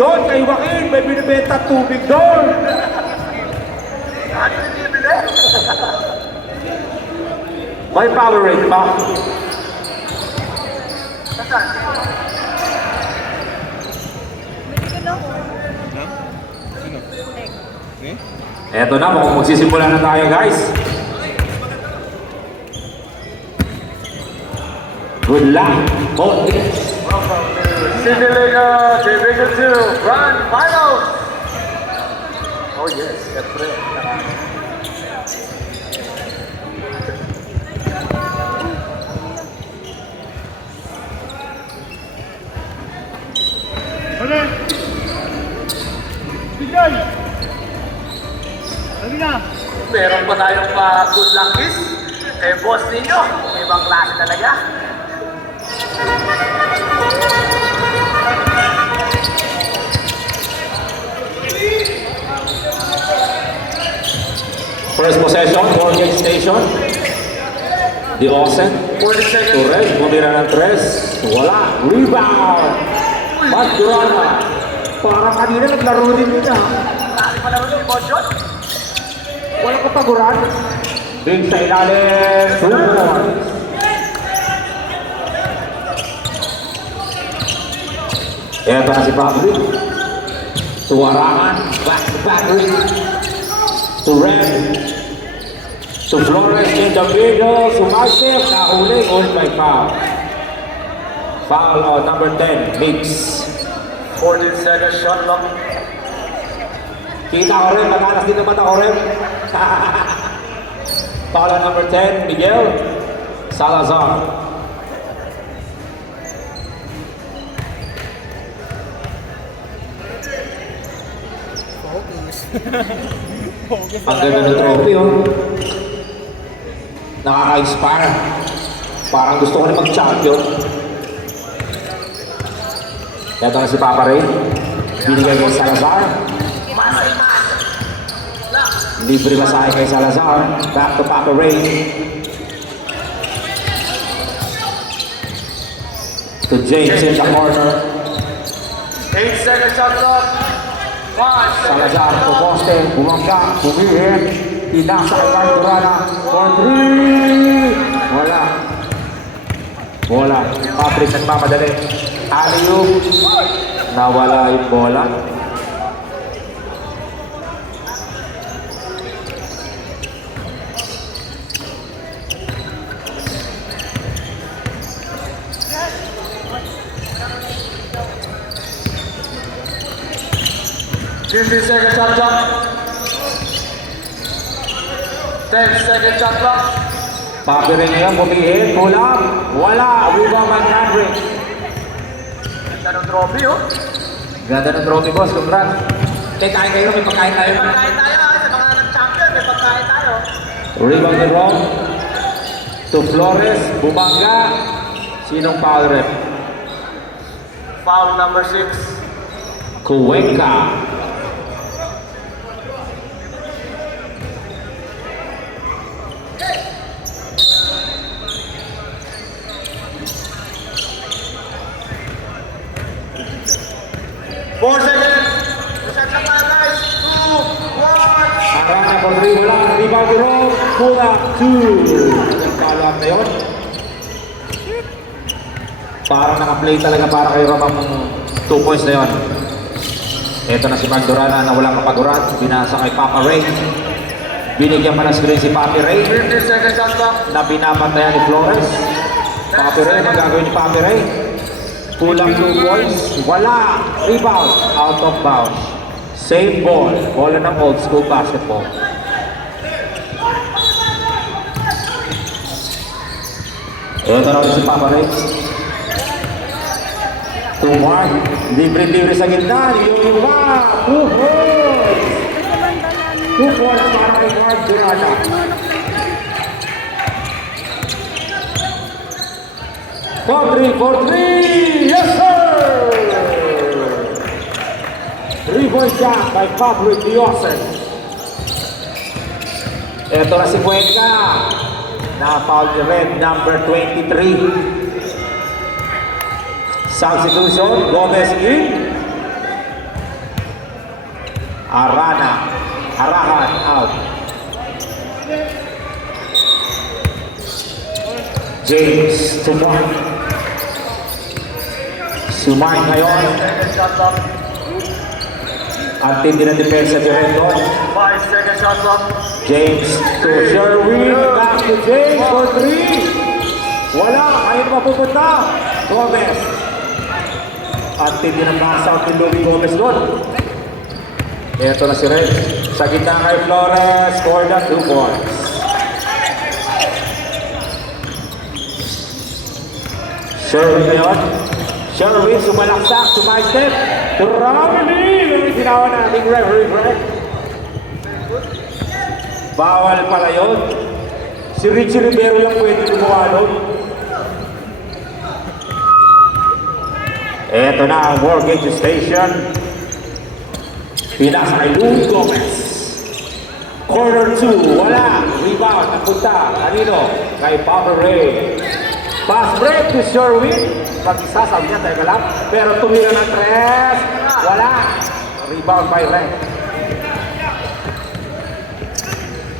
doon kay Joaquin. May binibenta tubig doon. Ano yung bibili? May Powerade pa. Nasaan? Eto na, mukhang magsisimula na tayo guys. Good luck, both teams. Welcome to Cinderella Division 2 Grand Finals! Oh yes, siyempre. Huli! Bigay! Sabi na! Meron pa tayong good luck kiss. Eh, boss ninyo, ibang klase talaga. First possession, Morgan Station. The Osen. 40 seconds. Torres, bumira ng 3. Wala. Rebound. Magdurana. Parang kanina naglaro din yun ah. Klase pa naman yung emotion. Wala kapaguran. Big sa ilalim. 2 points. Eto na si Pablo. Tuwarangan. Back to Patrick. To Red. To Flores in the middle. Sumasip. Nahuli. On by foul. Foul on number 10. Mix. 14 seconds shot clock. Kita ko rin. Maganas dito mata ko rin. Foul on number 10. Miguel Salazar. Ang ganda ng trophy, oh. Nakaka-inspire. Parang gusto ko rin mag-champion. Ito na si Papa Ray. Binigay kay Salazar. Libre masahe kay Salazar. Back to Papa Ray. To James in the corner. 8 seconds shot clock. 1 second Salazar shot to clock. poste. Bumangga. Bumihit. Tinasa kay Cardurana. For 3. Wala. Bola. Patrick nagmamadali. Alley-oop. Nawala yung bola. Fifteen seconds shot clock. 10 seconds shot clock. Papirin niya, bumihit. Kulang. Wala. Rebound by Maverick. Ganda ng trophy, oh. Ganda ng trophy, boss. Congrats. Kain kayo. May pagkain tayo. May pagkain tayo, sa mga nag-champion, may pagkain tayo. Rebound ni Ron. To Flores. Bumangga. Sinong foul rep? Foul number 6. Cuenca. Four seconds. Shot clock tayo, guys. 2, 1. Arana for 3. Wala. Rebound ni Ron. Kulang. 2. Yung follow-up na yun. Parang naka-play talaga para kay Ron ang 2 points na yun. Ito na si Magdurana na walang kapaguran. Binasa kay Papa Ray. Binigyan pa ng screen si Papi Ray 15 seconds shot clock. na pinapantayan ni Flores. Papi Ray, ang gagawin ni Papi Ray? Kulang 2 points. Wala. Rebound. Out of bounds. Same ball. Bola ng old school basketball. Ito na ulit si Papa Ray. To Mark. Libre-libre sa gitna. Yung iba. 2 points. 2 points para kay Mark Durana. For 3. Yes, sir! 3-point shot by Pablo Diosen. Ito na si Cuenca. Na-foul ni red number 23. Substitution, Gomez in. Arahan out. James to Mark. Si Mark ngayon. Second shot clock. Ang tindi ng depensa ni Rendon. 5 second shot clock. James to Sherwin. Back to James for 3. Wala. Ayun mapupunta. Gomez. Ang tindi ng knockout ni Louie Gomez doon. Ito na si Red. Sa gitna kay Flores. Score na 2 points. Sherwin ngayon. Sherwin sumalaksak. Sumaistep. Ramili. Yung sinawa nating referee, Greg. Bawal pala yun. Si Richie Rivero lang pwede gumawa nun. Ito na ang mortgage station. Pinas kay Louie Gomez. Corner 2, wala. Rebound, napunta. Kanino? Kay Papa Ray. Pass break to Sherwin. Mag-isa, sabi niya, teka lang. Pero tumira ng 3. Wala. Rebound by Ray.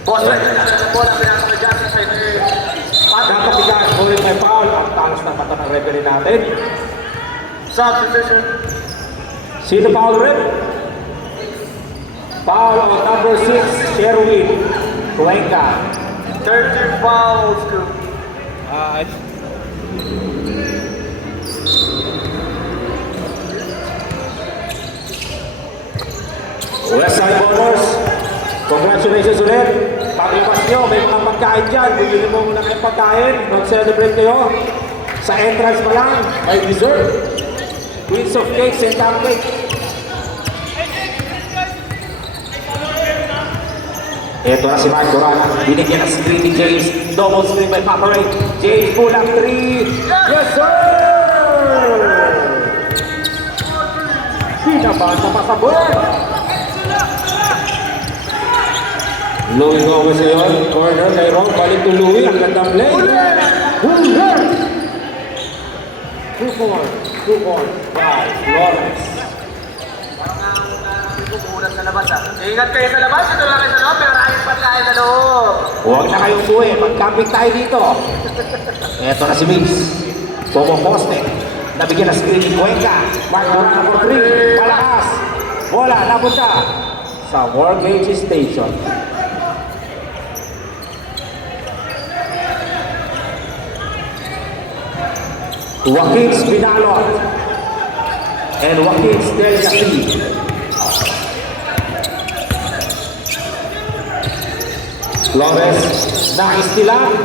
Boss, bola pinaka-adjust sa side. Napatigas, ulit may foul. Ang talas ng mata ng referee natin. Substitution. Sino foul rin? Foul on number 6, Sherwin. Cuenca. 13 fouls to Westside Ballers, congratulations ulit. Paglipas nyo, may mga pagkain dyan. Bumili mo muna kayong pagkain. Mag-celebrate kayo. Sa entrance pa lang, may dessert. Piece of cakes and cupcakes. Ito na si Mark Dorana. Binigyan ng screen ni James. Double screen by Papa Ray. James pulang 3. Yes, sir! Pinabasa pa sa board. Louie Gomez ngayon. Corner kay Ron. Balik to Louie. Ang gandang play. Hooler! 2 points by Flores. Bumulat sa labas ah. Ingat kayo sa labas, ito lang kayo sa loob, pero ayos pa tayo sa loob. Huwag na kayong suwi. Mag-camping tayo dito. Eto na si Migs. Pumoposte. Nabigyan na screen ni Cuenca. Mark Dorana for 3. Palakas. Bola. Napunta sa mortgage station. Joaquin Spinalot and Joaquin Delgasi. Flores, naistilang.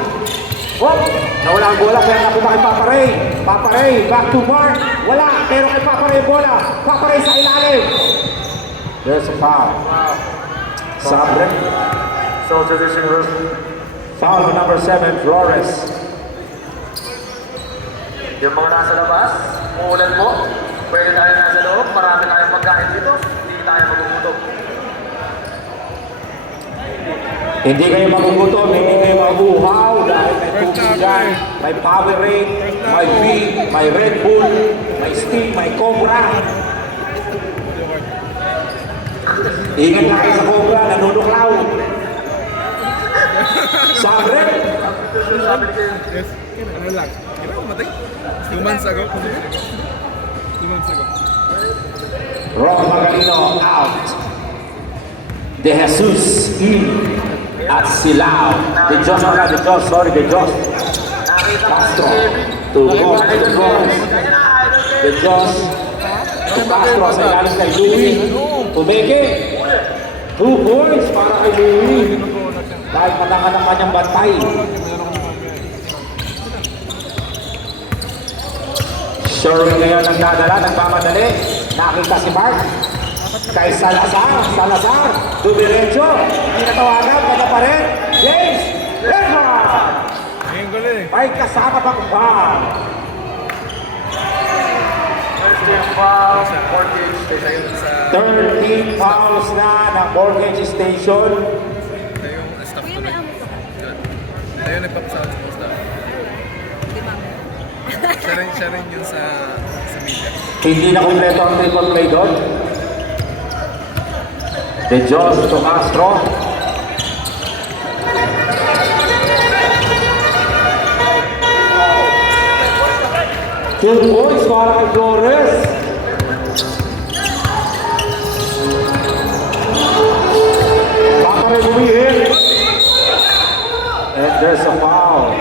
Oh, nawala ang bola, kaya napunta kay Papa Ray. Papa Ray, back to Mark. Wala, pero kay Papa Ray bola. Papa Ray sa ilalim. There's a foul. Sabre. Substitution rule. Foul on number 7, Flores. Yung mga nasa labas, umuulan mo, pwede tayo nasa loob, marami tayong pagkain dito, hindi tayo magugutom. Hindi kayo magugutom, hindi kayo maguhaw dahil may tubig dyan, may Powerade, may V, may Red Bull, may Sting, may Cobra. Ingat na kayo sa Cobra, nanunuklaw. Sabre? Sabi ni Ken, Yes. Ano lang? Kailan matay? 2 months ago. 2 months ago. Rock Magalino out. De Jesus in at Silao. De Jos, sorry, De Jos. nakita ko Castro. si Kevin. To Gomez, to Gomez. Kaya na, idol Kevin. De Jos. To Castro sa ilalim kay Louie. Tumeke. 2 points para kay Louie. Dahil matanga ng kanyang bantay. Sherwin ngayon ang dadala, nagmamadali. Nakita si Mark. Kay Salazar. Dumiretso. Pinatawagan, kanya pa rin. James. Edward. Ngayon ko lang eh. May kasama pang foul. First game foul, 14 station. Sa 13 fouls na ng mortgage station. tayo yung staff tuloy. Tayo nagpapasawat sa staff. Siya rin yun sa media. Hindi na kumpleto ang triple play doon. De Jos to Castro. Two points para kay Flores. Bakare bumihin. And there's a foul.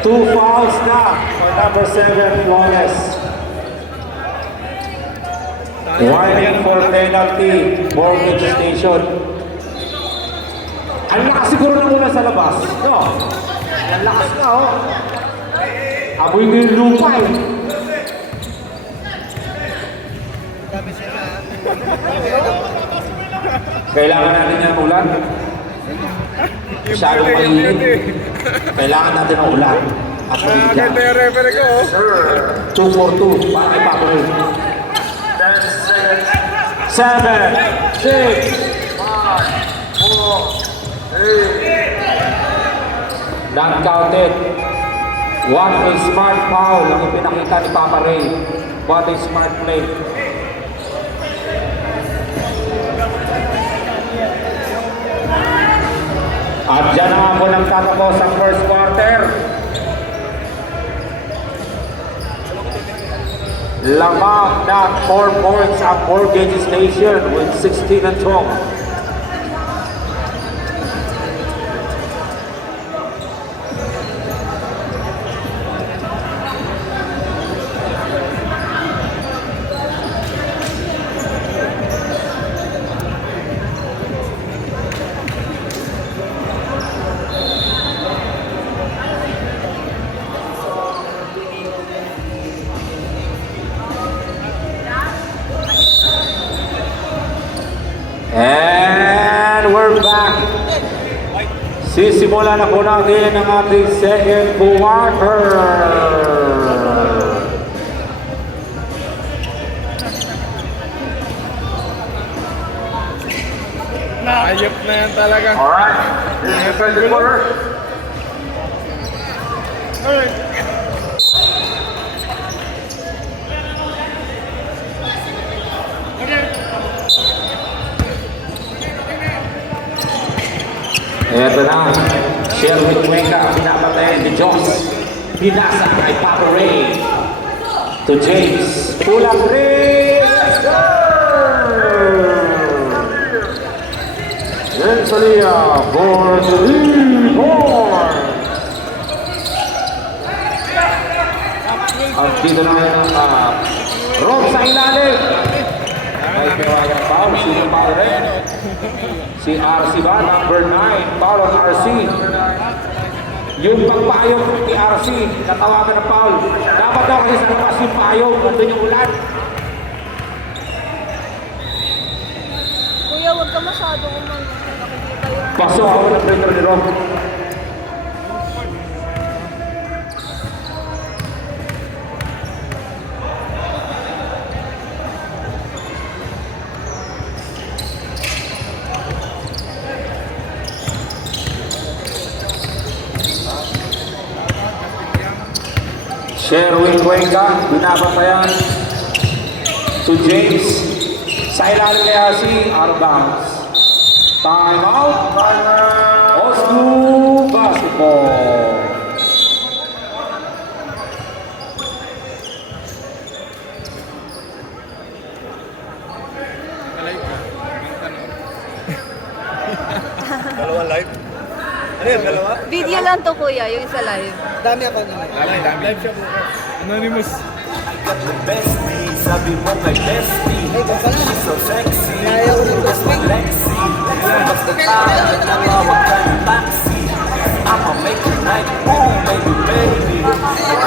Two fouls na for number 7, Flores. Warning for penalty, Mortgage Station. Ang lakas siguro na muna sa labas. No? Ang lakas na, oh. Amoy ko yung lupa, eh. Kailangan natin ng ulan. Masyadong mainit. Kailangan natin ng ulan. At mabigyan. Agad na yung referee ko. 2-4-2. Para kay Papoy. 10 seconds. 7, 6. 5, 4, 3. Not counted. What a smart foul ang ipinakita ni Papa Ray. What a smart play. At dyan na ako nang tatapos ang first quarter. Lamang na 4 points ang Mortgage Station with 16 and 12. And we're back. Sisimula na po natin ang ating second quarter. Ayop na yan talaga. Alright. This is the first quarter. Ito na, Sherwin Cuenca, pinapatayin ni Joss. Pinasa kay Papa Ray. To James. Pulang 3. Let's go! Rensalia for the lead horn. Ang dito na ng Rob sa ilalim. May kawayang foul, sino foul rin? Si RC ba? Number 9, foul on RC. Yung pagpayong ni RC, natawagan ng foul. Dapat daw kasi sa labas yung payong, nandun yung ulan. Kuya, huwag ka masyado nakikita yun. Paso ako ng printer ni Rob. Sherwin Cuenca, binabantayan to James. Sa ilalim kaya si out of bounds. Time out. Oslo Basketball. Dalawa live? Ano yan, dalawa? Video lang to kuya, yung isa live. Dami ako naman. Dami. Live siya bukas. Anonymous. Bestie, sabi mo kay Bestie, she's so sexy, that's my Lexi. Basta tayo nagtawag ka ng taxi, I'ma make your night boom, baby, baby.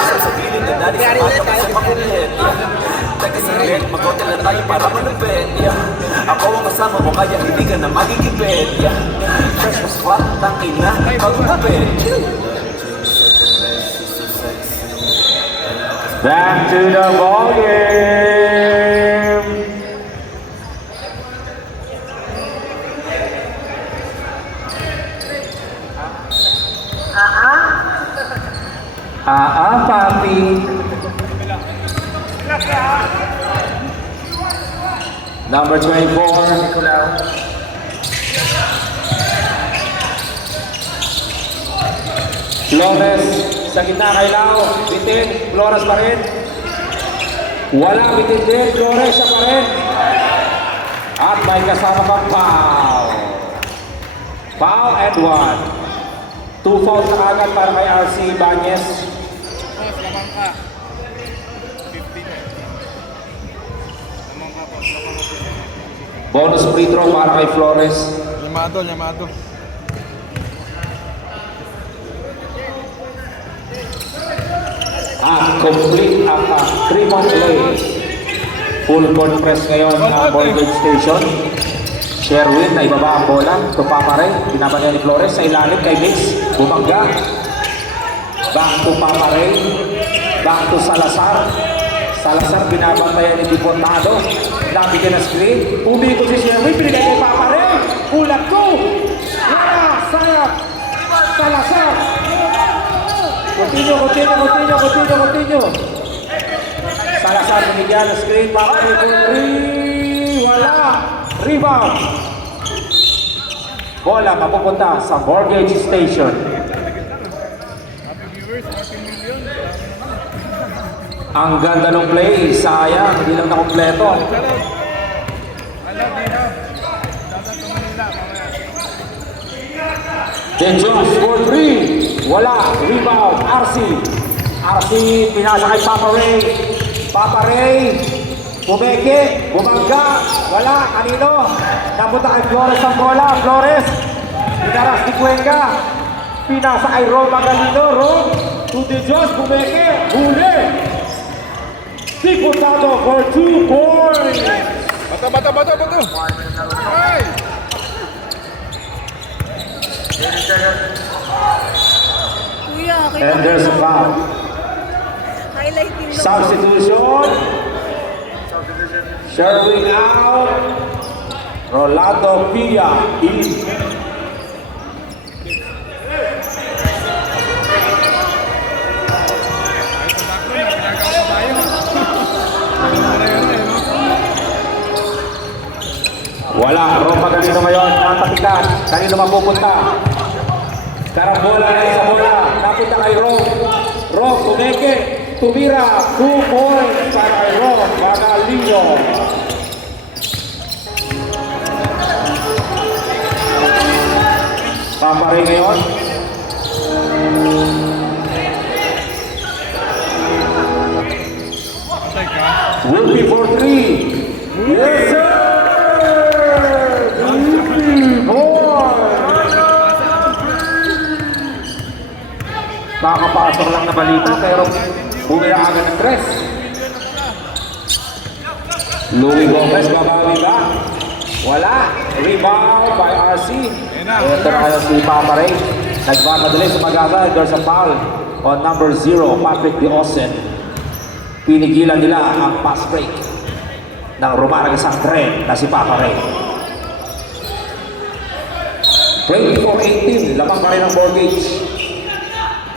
Sasabihin na dali sa mata ko sa makulit. Teka saglit, mag-hotel na tayo para malupit. Ako ang kasama mo kaya hindi ka na magigipit. Fresh as fuck, tangin na, mag-upit. Back to the ball game. papi. Number 24. Nicolau. Flores sa gitna kay Lau. Bitin. Flores pa rin. Wala bitin din. Flores siya pa rin. At may kasama pang foul. Foul and 1. 2 fouls na agad para kay RC Ibanez. Boss, lamang ka. 50. Lamang ka, boss. Lamang ka. Bonus free throw para kay Flores. Yamado, Yamado. At complete ang 3-point play. Full court press ngayon ang Mortgage Station. Sherwin na ibaba ang bola. Tupa pa rin. Pinabagay ni Flores sa ilalim kay Mix. Bumangga. Back to Paparey. Back to Salazar. Salazar binabantayan ni Deportado. Nabigyan ng screen. Umikot si Sherwin. Pinigay kay Paparey. Ulat ko. Wala. Sayang. Salazar. Continue. Salazar binigyan ng screen. Paparey for 3. Wala. Rebound. Bola mapupunta sa Mortgage Station. Happy viewers, 14 million. Ang ganda ng play. Sayang, hindi lang nakompleto. Alam, di na. Dapat sa Manila, mamaya. Denjos for 3. Wala. Rebound. RC. RC pinasa kay Paparey. Paparey. Bumeke. Bumangga. Wala. Kanino? Napunta kay Flores ang bola. Flores. Pinaras ni Cuenca. Pinasa kay Rom Magalino. Rom. To Denjos. Bumeke. Huli. Diputado for 2 points. Bata. 1 minute na rin. Ay! 30 seconds. Kuya, And there's a foul. Highlighting lang. Substitution. Subdivision. Sherwin out. Rolando Pilla in. Ay, sa dakto na, pinagawa tayo. Ano, Wala. Roma ganito ngayon. Natatikan. Kanino mapupunta? Karambola na sa bola. Napunta kay Rom. Rom, tumeke. Tumira. 2 points para kay Rom Magalino. Paparey ngayon. Patay ka. Will be for 3. Yes, sir! Nakakapasok lang na balita pero bumira agad ng tres. Louis Gomez babawi ba? Wala. Rebound by RC. Ito na kayo si Paparey. Nagmamadali sa Magaga. There's a foul on number 0, Patrick Diosen. Pinigilan nila ang pass break ng Romarang isang tren na si Paparey. 24-18, lamang pa rin ang Mortgage.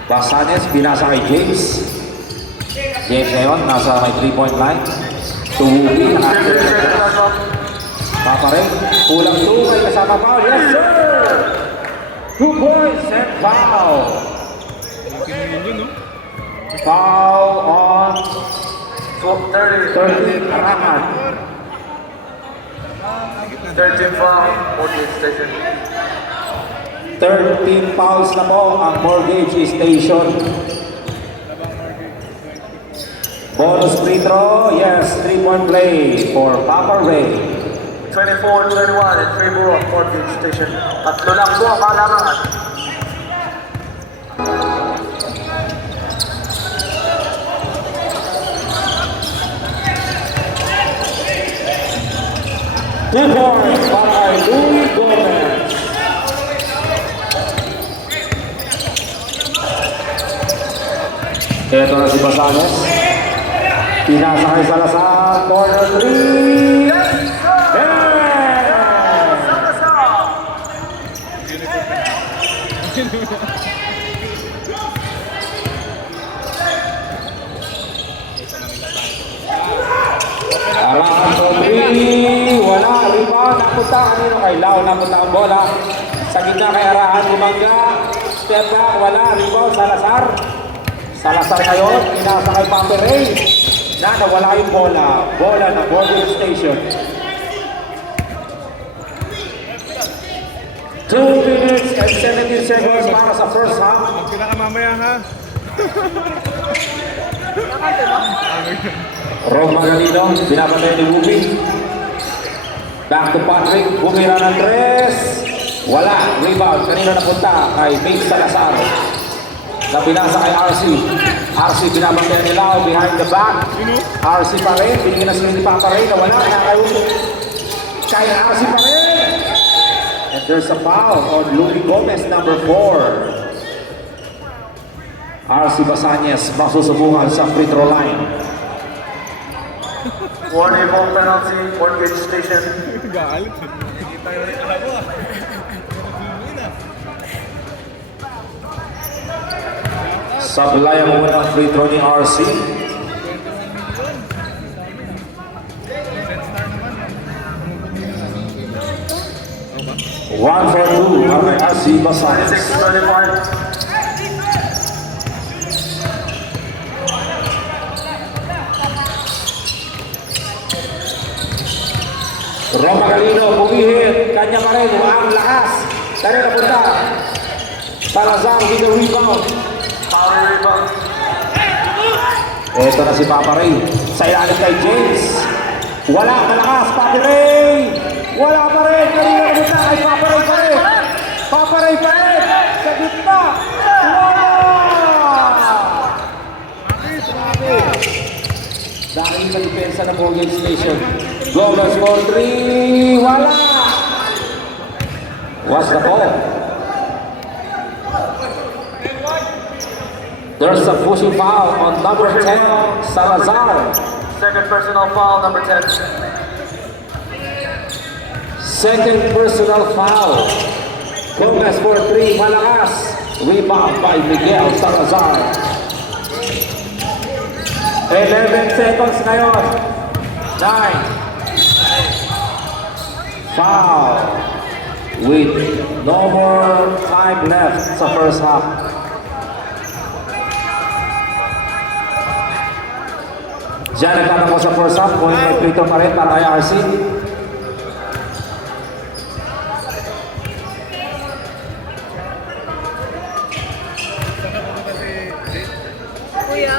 Basanes, binasa kay James. James ngayon, nasa may 3-point line. Tuwubi, 30 seconds na stop. Paparey, kulang 2, may kasama foul. Yes, sir! 2 points and foul. 18 million, no? Foul on 30. 13, Arakan. 13 foul. 48 station. 13 fouls na po ang Mortgage Station. Bonus free throw, yes, 3-point play for Paparey. 24-21 in favor of Mortgage Station. Tatlo lang po ang kalamangan. Two points by Louis Gomez. Ito na si Basanes. Pinasa kay Salazar, corner 3. Arakan for 3. Lau napunta kanino kay Lau napunta ang bola. Sa gitna kay Arahan, Bumangga. Step back, wala. Rebound, Salazar. Salazar ngayon, inasa kay Pape Ray. Na nawala yung bola. Bola na Border Station. 2 minutes and 17 seconds para sa first half. Magkila ka mamaya ha. Ron Magalino, binabantay ni Bubi. Back to Patrick, bumira ng tres. Wala, rebound, kanina napunta kay Big Salazar. Na binasa kay RC. RC binabantay ni Lau behind the back. RC pa rin, binigyan na sila ni Papa Ray na wala, kay RC pa rin. And there's a foul on Louie Gomez, number 4. RC Basanyes masusubukan sa free throw line. 1-8 penalty, Mortgage Station. Galit. Hindi tayo rin alam mo ah. Sablayan mo muna ang free throw ni RC. One for two para kay RC Basanyes. 26-25. Roma Galino, bumihit, kanya pa rin, ang lakas. Kaya napunta. Salazar with the rebound. Power rebound. Ito na si Papa Ray. Sa ilalim kay James. Wala, malakas, Papa Ray. Wala pa rin, kanina napunta kay Papa Ray pa rin. Papa Ray pa rin. Sa gitna. Wala! Dahil sa depensa ng Mortgage Station. Gomez for 3. Wala! What's the call? There's a pushing foul on number 10, Salazar. Second personal foul, number 10. Second personal foul. Gomez for 3. Malakas. Rebound by Miguel Salazar. 11 seconds ngayon. 9. Foul. With no more time left sa first half. Diyan nagtanong ko sa first half kung may free throw pa rin para kay RC. Kuya?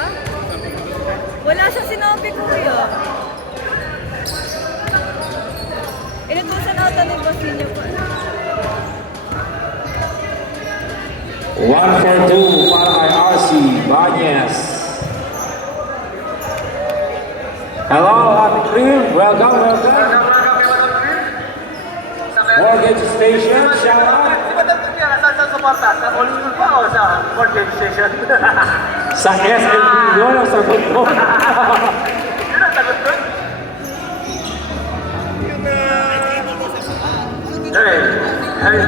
Wala siya sinabi, kuya. Inutusan ata ni Basilio pa. 1 for 2 para kay RC Banyes. Hello, Happy Cream. Welcome, welcome. Mortgage Station, shout out. Di ba dapat niya saan sa suporta? Sa all school ba o sa Mortgage Station? Sa SLB yun ang sagot ko. Yun ang sagot ko. Hey, hey.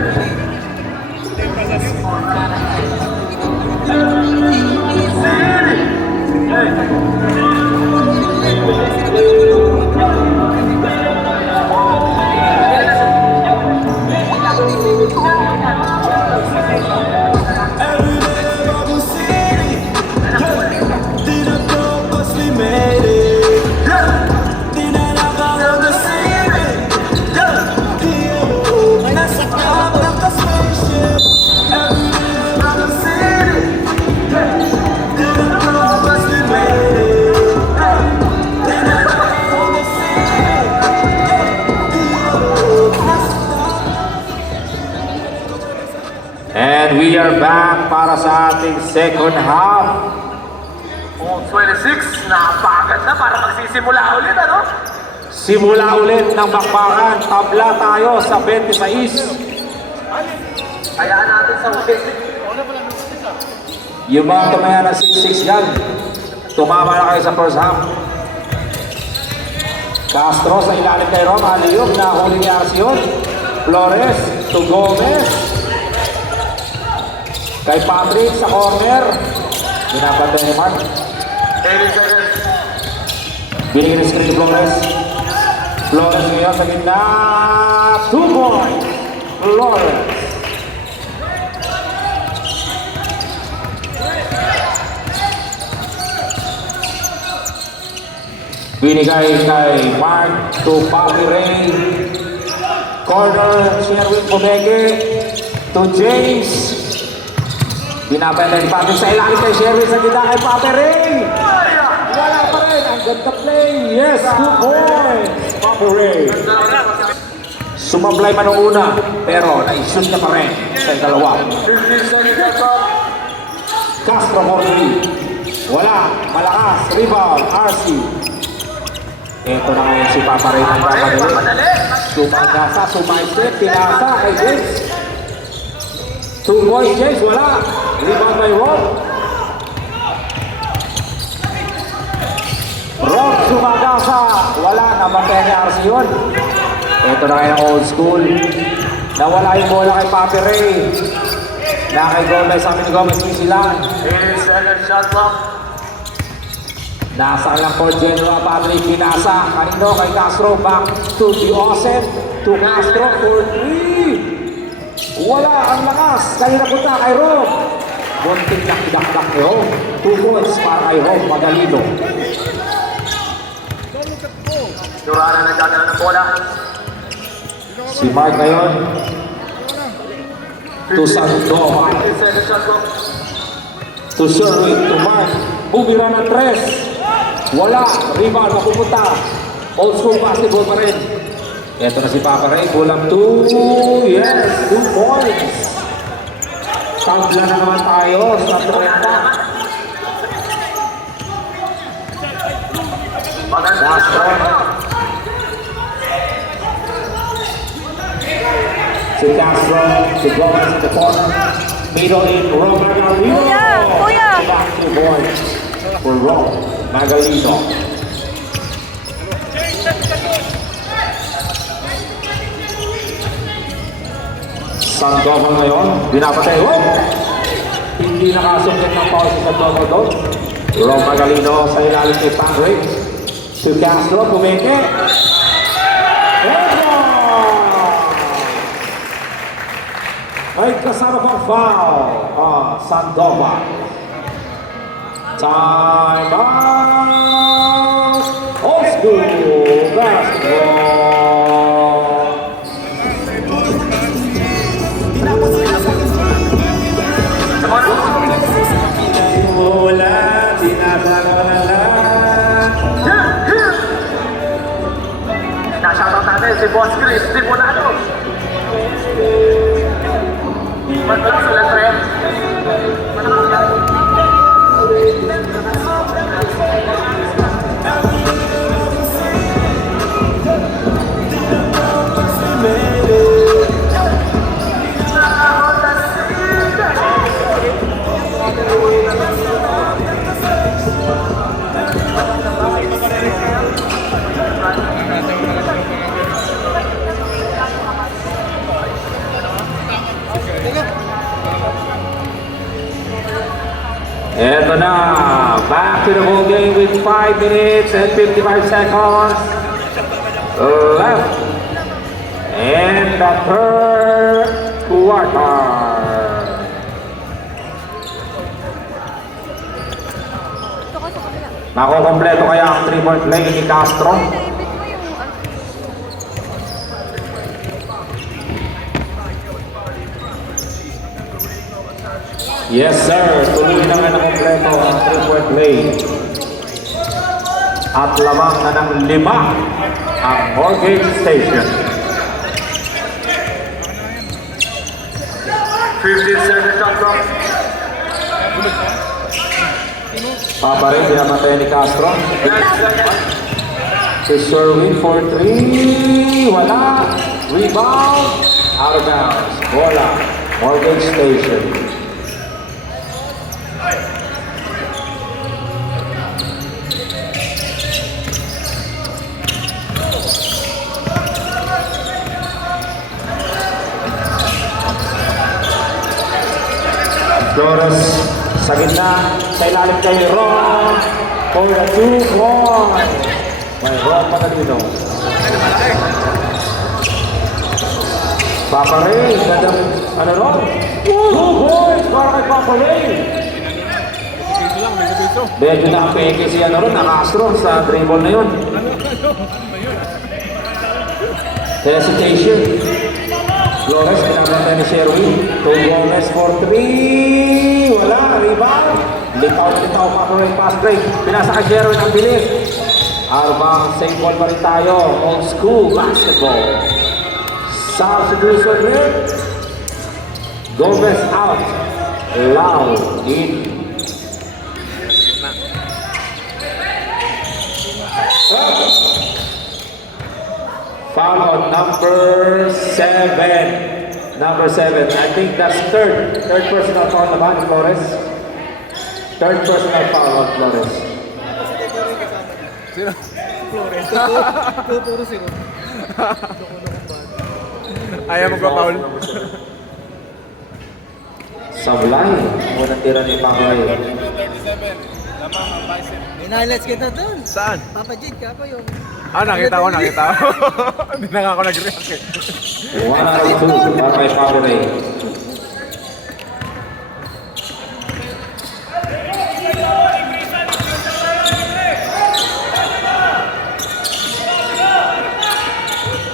And we are back para sa ating second half. Oh, 26, napagad na para magsisimula ulit, ano? Simula ulit ng bakbakan. Tabla tayo sa 26. Hayaan natin sa ulit. Yung mga tumaya na 6-6 yan. Tumama na kayo sa first half. Castro sa ilalim kay Rom. Aliyok na huli ni Arcion. Flores to Gomez. Kay Patrick sa corner. Binabantay ni Mark. 80 seconds. Binigyan ni screen ni Flores. Flores ngayon sa gitna. 2 points. Flores. Binigay kay Mark to Papi Ray. Corner, Sherwin Pumeke to James. Binabay ni Papi sa ilalim kay Sherwin sa gitna kay Papi Ray. Wala pa rin. Ang ganda play. Yes, 2 points. Papi Ray. Sumablay man ang una, pero naishoot niya pa rin sa dalawa. 15 seconds up. Castro Morley. Wala. Malakas. Rebound. RC. Ito na ngayon si Papa Ray ng papadali. Sumagasa, sumaistep, pinasa kay James. 2 points, James. Wala. Rebound by Rob. Rob sumagasa. Wala. Namatay ni RC yun. Ito na ngayon ang old school. Nawala yung bola kay Papi Ray. Na kay Gomez, sa amin ni Gomez, easy lang. 8 seconds shot clock. Nasa lang po General Patrick, pinasa kanino kay Castro, back to the Osem, to Castro for 3. Wala ang lakas, kanina punta kay Rob. Bunting nakidakdak ni Rob. 2 points para kay Rob Magalino. Durana nagdadala ng bola. Si Mark ngayon, to Sandoval, 15 seconds shot clock. to Sherwin, to Mark, bumira ng 3. Wala, rebound, mapupunta. Old school basketball pa rin. Ito na si Papa Ray, kulang 2. Yes, 2 points. Tabla na naman tayo sa 30. Maganda. Castro. Si Castro, si Gomez in the corner. Middle in, Rob Magalino. Kuya! Back to points for Rob Magalino. Sandoval ngayon, binapatay. Oh! Hindi nakasungkit ng foul si Sandoval doon. Rob Magalino sa ilalim kay Patrick. Si Castro, pumeke. Ay kasama pang foul. Sandoval. Time out. Old school basketball. Wala, tinatago na lang. Nashoutout natin si Boss Chris Timonado. Matalas sila friends. Eto na, back to the ball game with 5 minutes and 55 seconds left in the third quarter. Ito ko sa kabila. Makukompleto kaya ang 3-point play ni Castro? Naibit mo yung Yes sir, tuloy na nga nakompleto ang 3-point play. At lamang na ng 5 ang Mortgage Station. 15 seconds shot clock. Papa rin, binamatay ni Castro. 10 seconds. Si Sherwin for 3. Wala. Rebound. Out of bounds. Bola. Mortgage Station. Flores sa gitna, sa ilalim kay Ron for the 2 points. May Ron Magalino. Papa Ray, gandang ano ron? 2 points para kay Papa Ray. Piso lang, may piso. Medyo nakapeke si ano ron, nakastro sa dribble na yun. Hesitation. Flores, pinaganda ni Sherwin. 2 Gomez for 3. Wala, rebound. Litaw, Papa Ray, pass break. Pinasa kay Sherwin ang bilis. Arbang, same ball pa rin tayo. Old school basketball. Substitution rin. Gomez out. Lau in. Foul on number 7. Number 7. I think that's third. Third personal foul na ba ni Flores? Third personal foul on Flores. Sino? Puro si Ron. Ayaw magpa-foul. Sablay. Unang tira ni Pangay. May highlights kita doon. Saan? Papa Jade, kako yung... Nakita ko. Hindi na nga ako nag-react eh. 1 out of 2 para kay Papa Ray.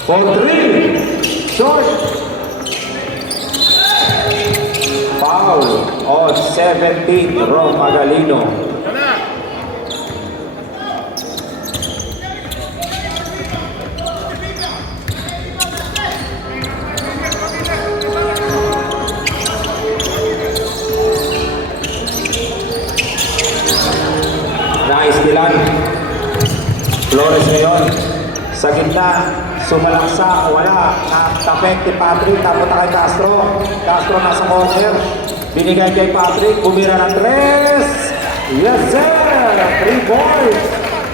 For 3. Short. Foul on 17. Ron Magalino. Nice bilan. Flores ngayon. Sa gitna. Sumalaksa. Wala. Tapek ni Patrick. Tapunta kay Castro. Castro nasa corner. Binigay kay Patrick. Bumira ng 3. Yes sir. 3 points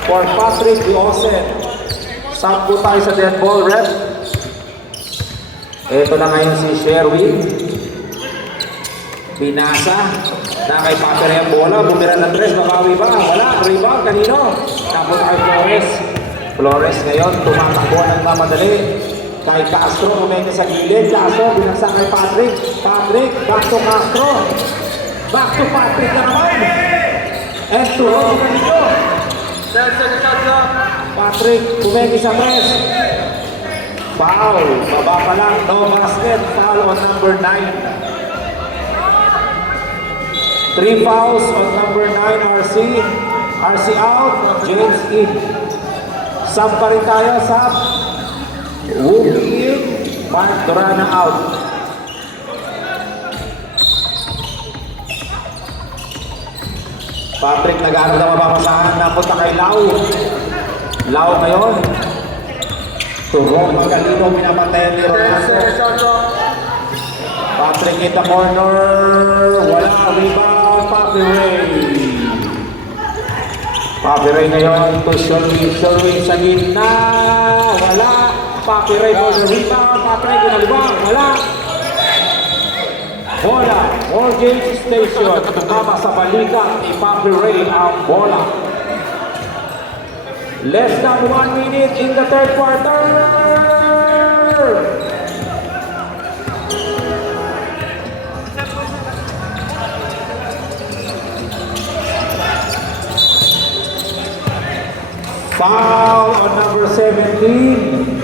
for Patrick Diosen. Sampu tayo sa dead ball rep. Ito na ngayon si Sherwin. Pinasa. Na kay Patrick ang bola. Bumira ng 3. Babawi ba? Wala. Rebound. Kanino? Tapunta kay Flores. Flores ngayon, tumatakbo ng mamadali. Kay Castro, umenge sa gilid. Castro, binagsak kay Patrick. Patrick, back to Castro. Back to Patrick na naman. And to Ron Magalino. Patrick, umenge sa press. Foul. Baba pa lang. No basket. Foul on number 9. 3 fouls on number 9, RC. RC out. James in. Sub pa rin tayo, sub. Wookie in. Mark Dorana out. Patrick nag-aaral na mapapasahan. Napunta kay Lau. Lau ngayon. Turong Magalino, pinapatayan ni Ronaldo. Patrick in the corner. Wala. Rebound. Papi Ray. Papi Ray ngayon to Sherwin. Sherwin sa gitna. Wala. Papi Ray for the rebound. Papi Ray ginalibang. Wala. Bola. Mortgage Station. Tumama sa balikat ni Papi Ray ang bola. Less than 1 minute in the third quarter. Foul on number 17,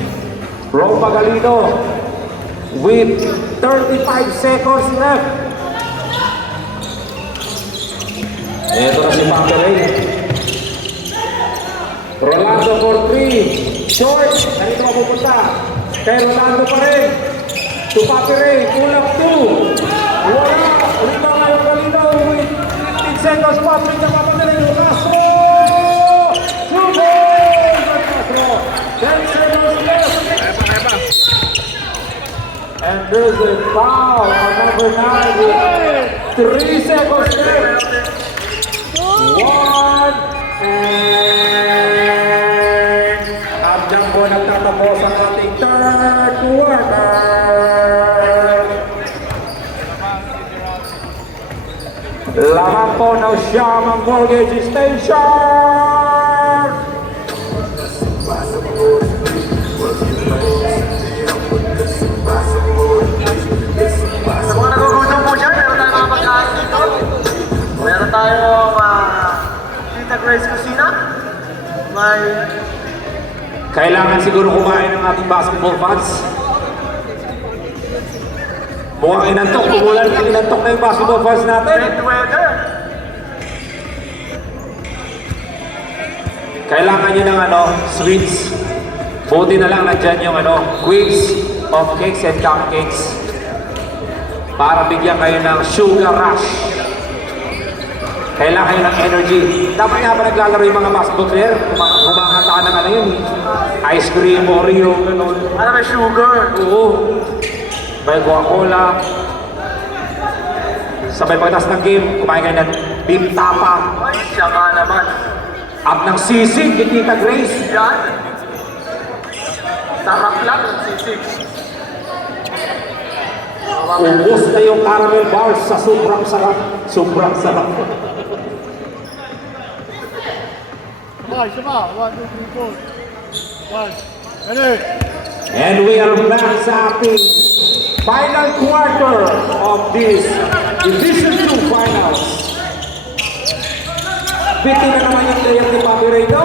Ron Magalino, with 35 seconds left. Ito na si Papi Ray. Rolando for 3, short, narito mapupunta. Kay Rolando pa rin. To Papi Ray, kulang 2. Wala, rito na yung Magalino with 15 seconds. Patrick na papadalin yung Castro. 2 goals! 10 seconds left. And there's a foul on number 9 with 3 seconds left. 1 and hanggang po nagtatapos ang ating third quarter. Lahat po ng Siyam ang Mortgage Station. Kailangan siguro kumain ng ating basketball fans. Mukhang inantok. Inantok na yung basketball fans natin. Red weather. Kailangan nyo ng sweets. Buti na lang nandyan yung quiz of cakes and cupcakes. Para bigyan kayo ng sugar rush. Kailangan kayo ng energy. Dapat nga ba naglalaro yung mga basketball player? Kumakanta ka ng yun. Ice cream, Oreo, gano'n. Ano may sugar? Oo. May Coca-Cola. Sabay pagtas ng game, kumain kayo ng beef tapa. Ay, siya nga naman. At ng sisig, ni Tita Grace. Yan. Sarap lang ng sisig. Ubus na yung caramel bars sa sobrang sarap. Sobrang sarap. And we are back sa ating final quarter of this Division 2 Finals. Biti na naman yung player ni Papi Reyno.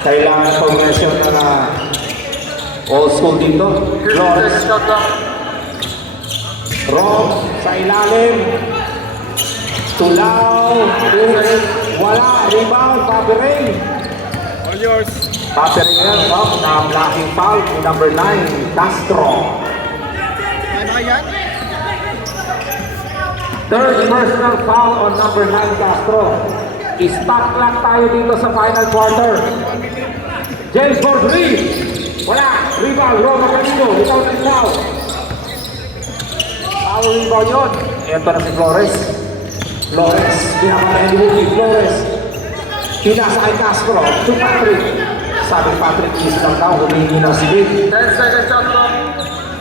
Kailangan conversion na old school dito. Flores, Shot lang. Rob sa ilalim. Tulaw. Wala. Rebound. Papi Rey. All yours. Papi Rey yan. Na blocking foul. Number 9. Castro. Ano kaya? Third personal foul on number 9 Castro. Stuck lang tayo dito sa final quarter. James for 3. Wala. Rebound. Roma Camino. Without a foul. Foul rebound yun. Ito na si Flores. Flores. Pinapatay ni Wookie. Flores. Pinasa kay Castro. To Patrick. Sabi Patrick, is lang daw. Humingi ng sigit. 10 seconds shot clock.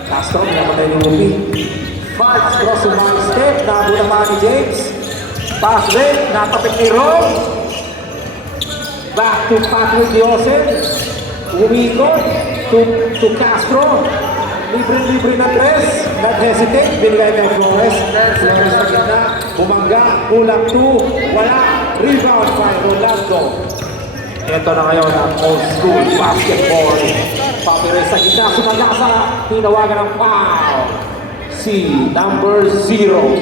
Castro. Pinapatay ni Wookie. Castro sumali step. Nabo naman ni James. Pass break. Natapit ni Ron. Back to Patrick Diosen. Umikot to Castro. Libre-libre na tres. Nag-hesitate. Binigay ng Flores. Flores na gitna. Bumangga. Kulang 2. Wala. Rebound by Rolando. Ito na ngayon ang old school basketball. Papi Rey sa gitna. Sumagasa. Tinawagan ng foul. Si number 0.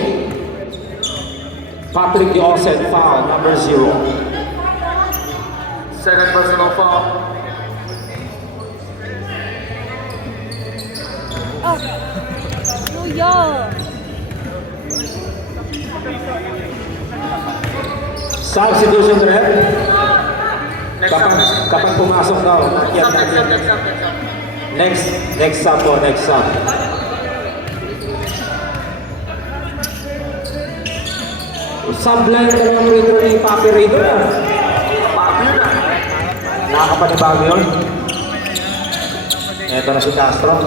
Patrick Diosen foul. Number 0. Second personal foul. Oh. Kuya. Substitution rep. Next up. Kapag pumasok daw. Yan natin. Next sub po. Next sub. Sublight na naman rin ni Papi Rey doon. Papi na. Nakakapanibago yun. Ito na si Castro.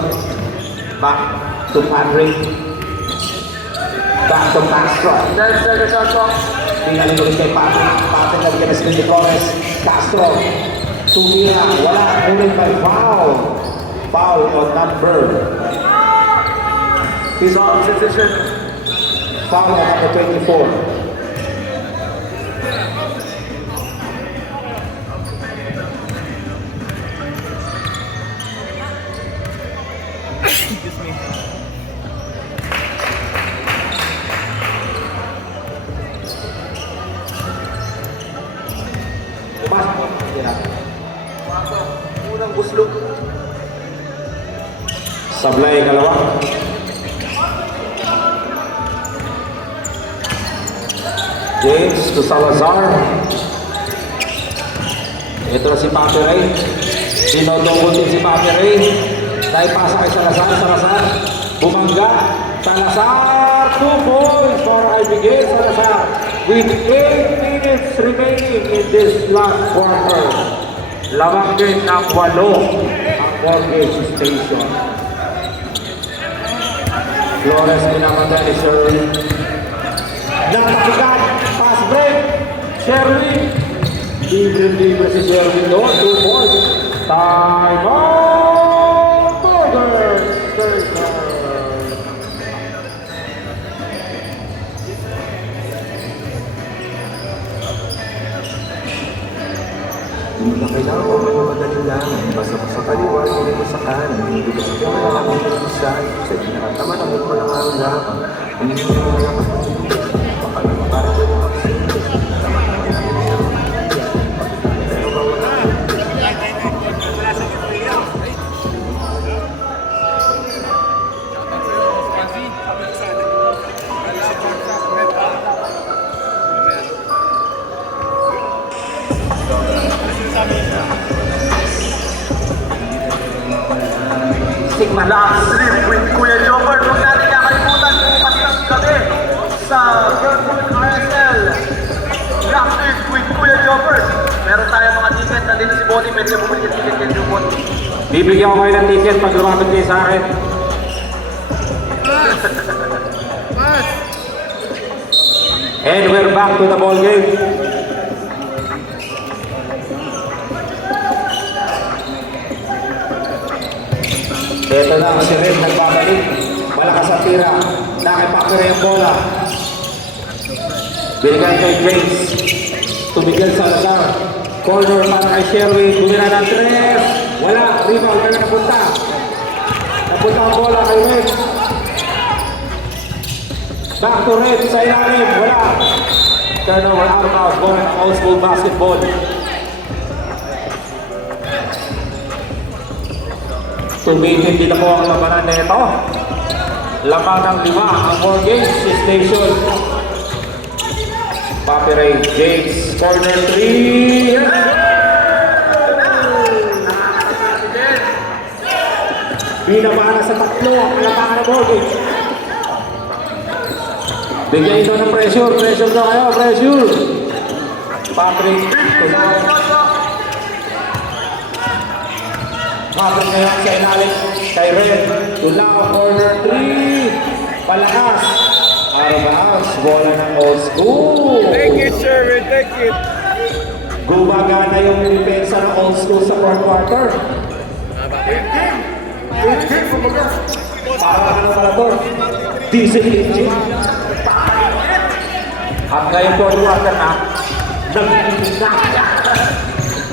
Back to Patrick. Back to Castro. 10 seconds shot clock. Pinalik ulit kay Patrick. Patrick nabigyan na si Benji Flores. Castro. Tumira. Wala. Ngunit may foul. Foul on number. Substitution. Foul on number 24. Excuse me. Pumasok. Unang buslog. Sablay kalawa. James to Salazar. Ito na si Papi Rey. Dinodongol din si Papi Rey. Naipasa kay Salazar. Salazar. Bumangga. Salazar. 2 points for IBG. Salazar. With 8 minutes remaining in this last quarter. Lamang din ng 8 ang Mortgage Station. Flores pinamagay ni Sherwin. Natapikan. Pass break. Sherwin. Libre-libre si Sherwin doon. 2 points. Time out. Mortgage Station. Hindi na kailangan ko madaling lang. Basta ko sa kaliwa, hindi ko sa kanan. Hindi ko sa kaliwa, hindi ko sa saan. Sa pinakatama na mo lang ang laban. Hindi ko na lang ako. Baka naman parang ko yung magsimple. Tama na rin ang mga pero ba wala ko? Sigma last trip with Kuya Jobber. Huwag natin kakalimutan bukas ng gabi sa Girlfriend RSL. Last trip with Kuya Jobber. Meron tayo mga ticket. Nandito si Bonnie. Pwede mo bumalik ticket kay Jubon. Bibigyan ko kayo ng ticket pag lumapit kayo sa akin. And we're back to the ball game. Ito na si Red nagbabalik. Malakas ang tira. Nakipakira yung bola. Binigay kay James. Tumigil sa Lazar. Corner para kay Sherwin. Tumira ng tres. Wala. Rebound. Kaya napunta. Napunta ang bola kay Red. Back to Red sa ilalim. Wala. Turnover out of bounds. Going old school basketball. Tumitin din po ang labanan nito. Laman ng 5 ang Mortgage Station. Papi Ray James, corner 3. Binabana sa 3 ang labanan ng Mortgage. Bigyan ito ng pressure. Pressure na kayo. Pressure. Papi Ray. Mabot ngayon sa ilalim kay Red. Tulaw, corner 3. Palakas. Out of bounds. Bola ng old school. Take it, Sherwin, take it. Gumagana yung depensa ng old school sa fourth quarter. Parang ano pala to? Diesel engine. At ngayon fourth quarter na.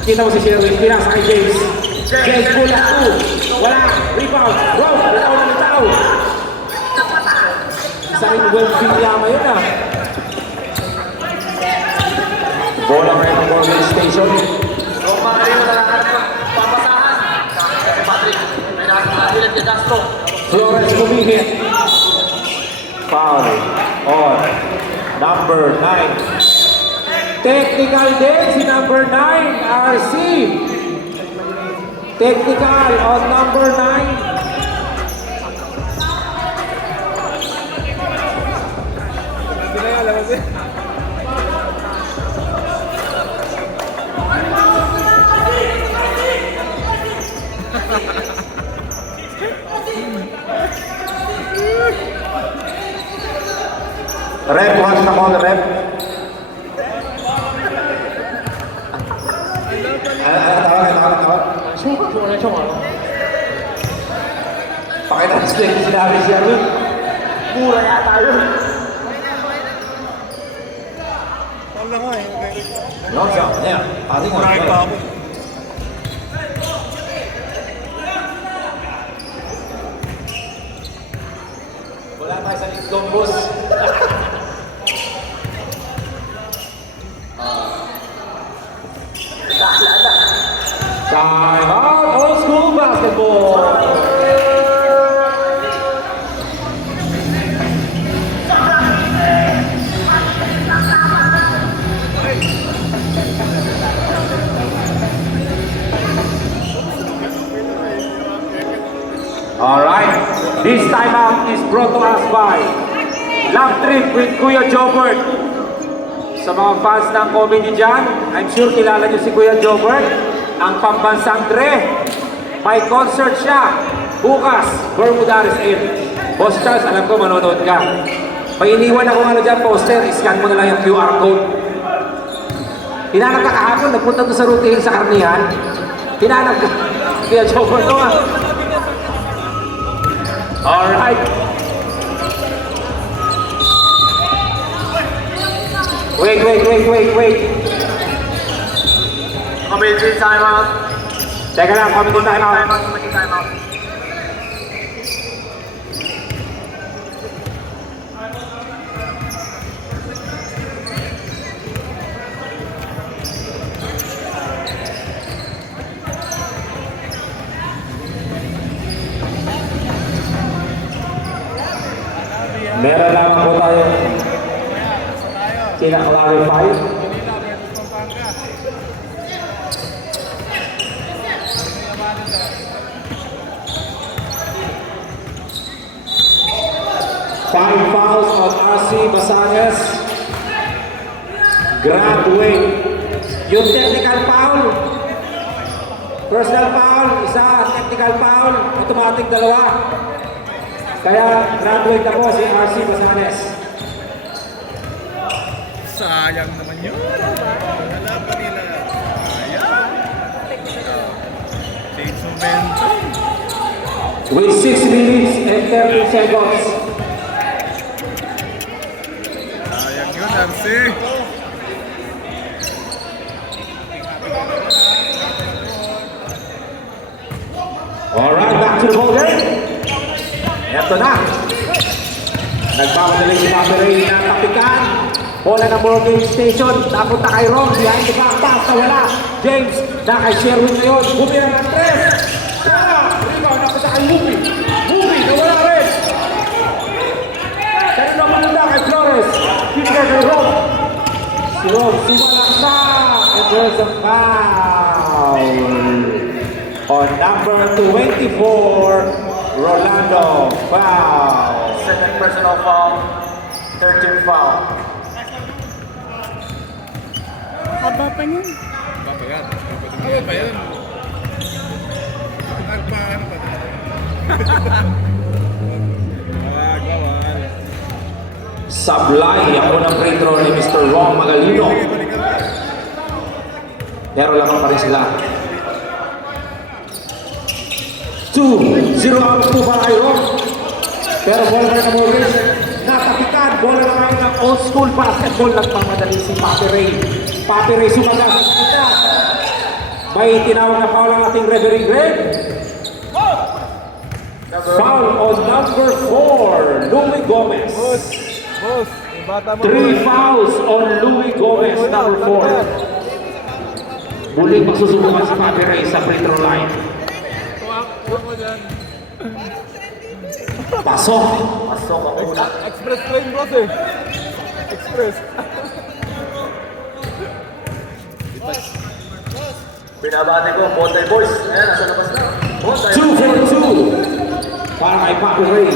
Kita mo si Sherwin. Pinasa kay James. James bola 2. Wala. Rebound. Wow. Bitaw. Isang well Villama yun ah. Bola ngayon ng Morgan Station. So, mga rin na lahat ng papasahan. Si Patrick. May nakakilid kay Castro. Flores kumihit. Foul on number 9. Technical din si number 9, RC. Technical on number 9. Hindi na yan, labas eh. Rep, what's the call, rep? Tawag. Pakita sa sila yung sinabi siya rin. Mura yata yun. Wala nga eh. Yun siya, yan. Ating mo. Marami pa ako. Wala tayo sa Litlong Bus. Time out, old school basketball. Alright, this timeout is brought to us by Love Trip with Kuya Jobert. Sa mga fans ng comedy dyan, I'm sure kilala nyo si Kuya Jobert, ang pambansang Dre. May concert siya bukas, Bermudares 8. Boss Charles, alam ko manonood ka. May iniwan akong ano dyan, poster, iscan mo na lang yung QR code. Hinanap ka kahapon, nagpunta doon sa routine sa Karnihan. Hinanap ka, Kuya Jobert to nga. Alright. Wait. Committee timeout. Teka lang, committee time out. Timeout, committee timeout. Meron lamang po tayo kina-clarify. Five fouls on RC Basangas. Graduate. Yung technical foul. Personal foul, isa. Technical foul, automatic dalawa. Kaya graduate na po si RC Basangas. Sayang naman yun. Wala pa nila. Sayang. Takes momentum. With 6 minutes and 30 seconds. Sayang yun, Arce. Alright, back to the ball game. Ito na. Nagmamadali si Paperay na kapitan. Bola ng Morgan Station. Napunta kay Ron. Behind the back pass na wala. James na kay Sherwin ngayon. Bumira ng 3. Wala. Rebound napunta kay Whoopi. Whoopi na wala rin. Kaya naman na kay Flores. Pinigay kay Ron. Si Ron sumalaksa. And there's a foul on number 24. Rolando, foul. Second personal foul. 13 foul. Haba pa niyan. Papa yan. Ano pa yan? Nagpaano pa din? Bawal. Sablay ako ng free throw ni Mr. Ron Magalino. Pero lamang pa rin sila. 2-0 out of 2 para kay Ron. Pero bola na Morgan. Natapikan. Bola na ngayon ng old school basketball. Nagpamadali si Papi Ray. Papi Ray sumagas. May tinawag na foul ang ating referee Greg. Foul on number 4, Louie Gomez. Boss, yung bata mo. 3 fouls on Louie Gomez, number 4. Muling magsusubukan si Papi Ray sa free throw line. Pasok. Pasok ang una. Express train, boss eh. Express. Binabati ko, Bontay Boys. Ayan, nasa labas na. Bontay. 2 for 2 para kay Papi Ray.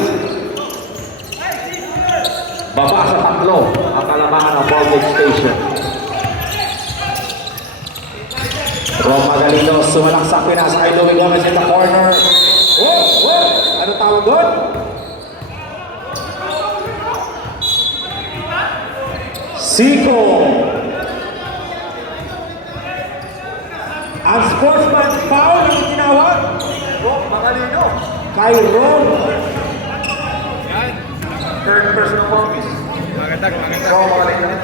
Baba sa tatlo ang kalamangan ng Morgan Station. Ron Magalino sumalaksak, pinasa kay Louie Gomez in the corner. Ano tawag doon? Siko. Ang sportsman foul ang tinawag Magalino. kay Ron. Third personal foul. Maganda. Ron Magalino.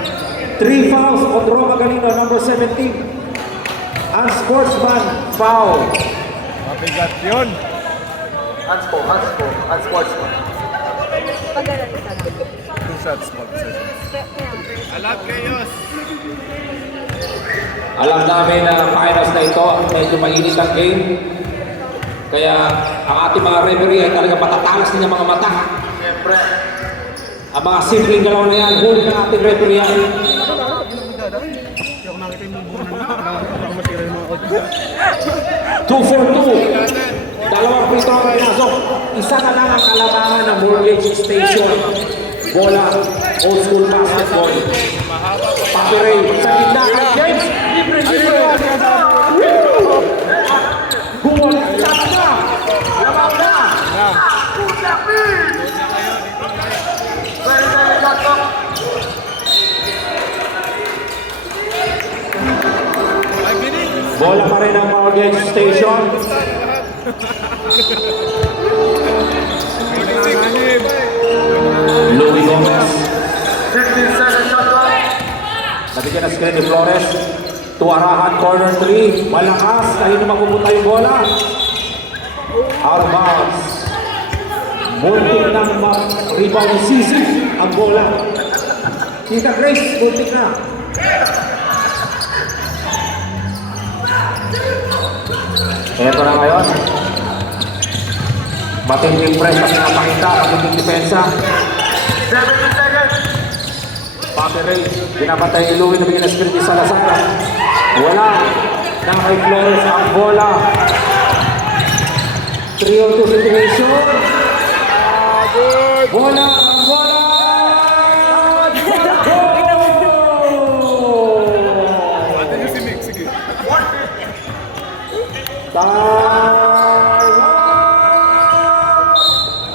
3 fouls on Ron Magalino, number 17. Ang sportsman foul. Mabigat yun. Unsportsman. Pag-aral ka lang. 2 shots pag session. Alat kayos. Alam namin na finals na ito, medyo mainit ang game. Kaya ang ating mga referee ay talaga matatalas din ang mga mata. Siyempre. Ang mga simpleng galaw na yan, huli ng ating referee yan. 2 for 2. Dalawang free throw ang pinasok. Isa na lang ang kalamangan ng Mortgage Station. Bola, old school basketball. Papi Ray, sa gitna kay James. Libre. Gumula, shot na. Labaw na. Very shot clock. Bola pa rin ang Mortgage Station. Louie Gomez. 15 seconds shot clock. Nabigyan ng screen ni Flores. Tuarahan, corner 3. Malakas, kahit na mapupunta yung bola. Out of bounds. Muntik na rebound ni Sisi ang bola. Tita Grace, muntik na. Eto na ngayon. Matinding press ang pinapakita, matinding depensa. 70 seconds. Papi Ray, pinapatay ni Louie na bigyan ng spirit ni Salazar. Wala. Nang kay Flores ang bola. 3-on-2 situation. Bola! Ang bola! Ate niyo si Mick, sige. Taiwan!